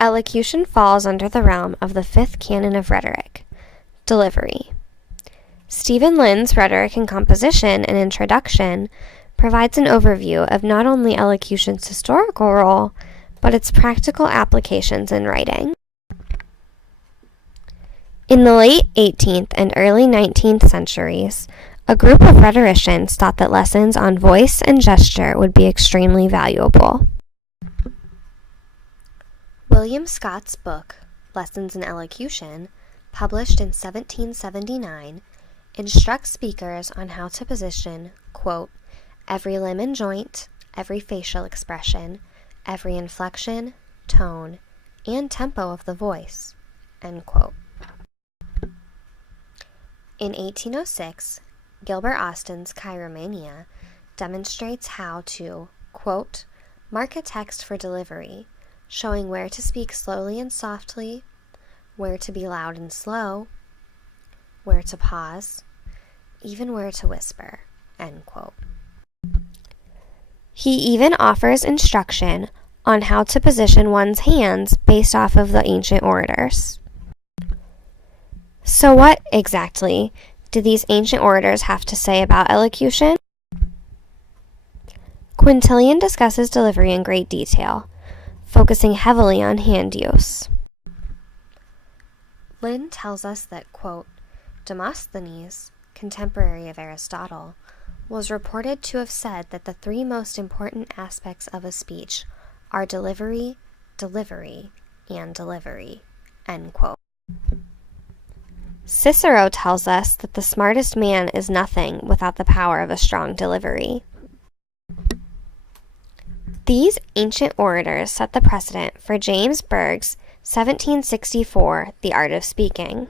Elocution falls under the realm of the fifth canon of rhetoric, delivery. Stephen Lynn's Rhetoric and Composition and Introduction provides an overview of not only elocution's historical role, but its practical applications in writing. In the late 18th and early 19th centuries, a group of rhetoricians thought that lessons on voice and gesture would be extremely valuable. William Scott's book, Lessons in Elocution, published in 1779, instructs speakers on how to position, quote, every limb and joint, every facial expression, every inflection, tone, and tempo of the voice, end quote. In 1806, Gilbert Austin's Chiromania demonstrates how to, quote, mark a text for delivery, showing where to speak slowly and softly, where to be loud and slow, where to pause, even where to whisper, end quote. He even offers instruction on how to position one's hands based off of the ancient orators. So what, exactly, did these ancient orators have to say about elocution? Quintilian discusses delivery in great detail, focusing heavily on hand use. Lynn tells us that, quote, Demosthenes, contemporary of Aristotle, was reported to have said that the three most important aspects of a speech are delivery, delivery, and delivery, end quote. Cicero tells us that the smartest man is nothing without the power of a strong delivery. These ancient orators set the precedent for James Berg's 1764 The Art of Speaking.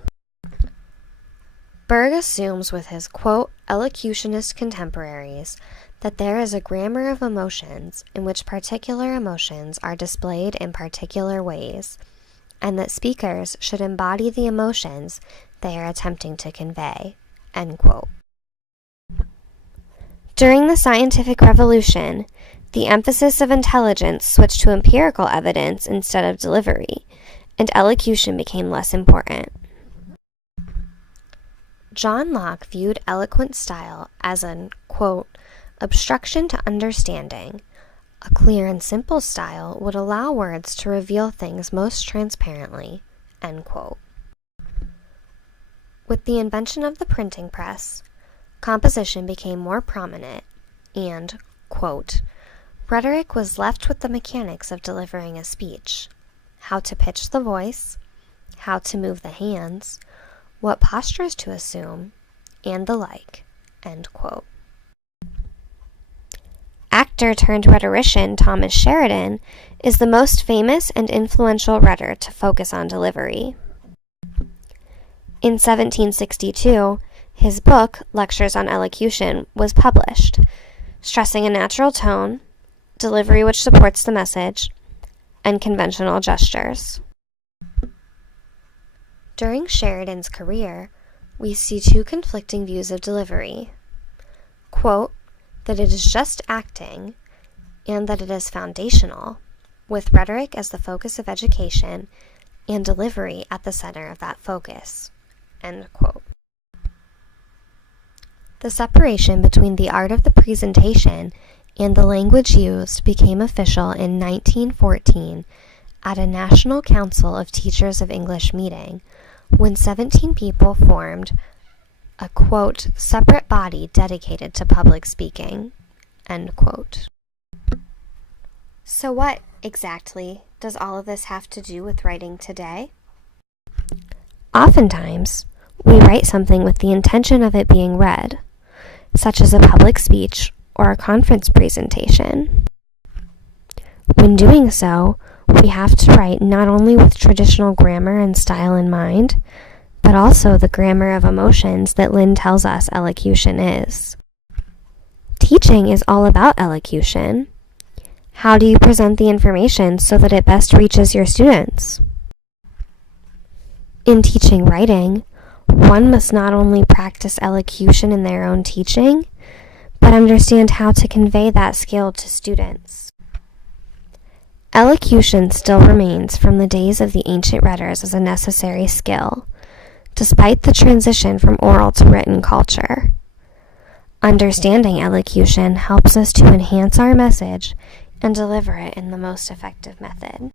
Berg assumes with his, quote, elocutionist contemporaries that there is a grammar of emotions in which particular emotions are displayed in particular ways, and that speakers should embody the emotions they are attempting to convey, end quote. During the scientific revolution, the emphasis of intelligence switched to empirical evidence instead of delivery, and elocution became less important. John Locke viewed eloquent style as an, quote, obstruction to understanding. A clear and simple style would allow words to reveal things most transparently, end quote. With the invention of the printing press, composition became more prominent and, quote, rhetoric was left with the mechanics of delivering a speech, how to pitch the voice, how to move the hands, what postures to assume, and the like, end quote. Actor turned rhetorician Thomas Sheridan is the most famous and influential rhetor to focus on delivery. In 1762, his book, Lectures on Elocution, was published, stressing a natural tone, delivery which supports the message, and conventional gestures. During Sheridan's career, we see two conflicting views of delivery. Quote, that it is just acting, and that it is foundational, with rhetoric as the focus of education, and delivery at the center of that focus, end quote. The separation between the art of the presentation and the language used became official in 1914 at a National Council of Teachers of English meeting, when 17 people formed a, quote, separate body dedicated to public speaking, end quote. So what, exactly, does all of this have to do with writing today? Oftentimes, we write something with the intention of it being read, such as a public speech or a conference presentation. When doing so, we have to write not only with traditional grammar and style in mind, but also the grammar of emotions that Lynn tells us elocution is. Teaching is all about elocution. How do you present the information so that it best reaches your students? In teaching writing, one must not only practice elocution in their own teaching, but understand how to convey that skill to students. Elocution still remains from the days of the ancient rhetors as a necessary skill, despite the transition from oral to written culture. Understanding elocution helps us to enhance our message and deliver it in the most effective method.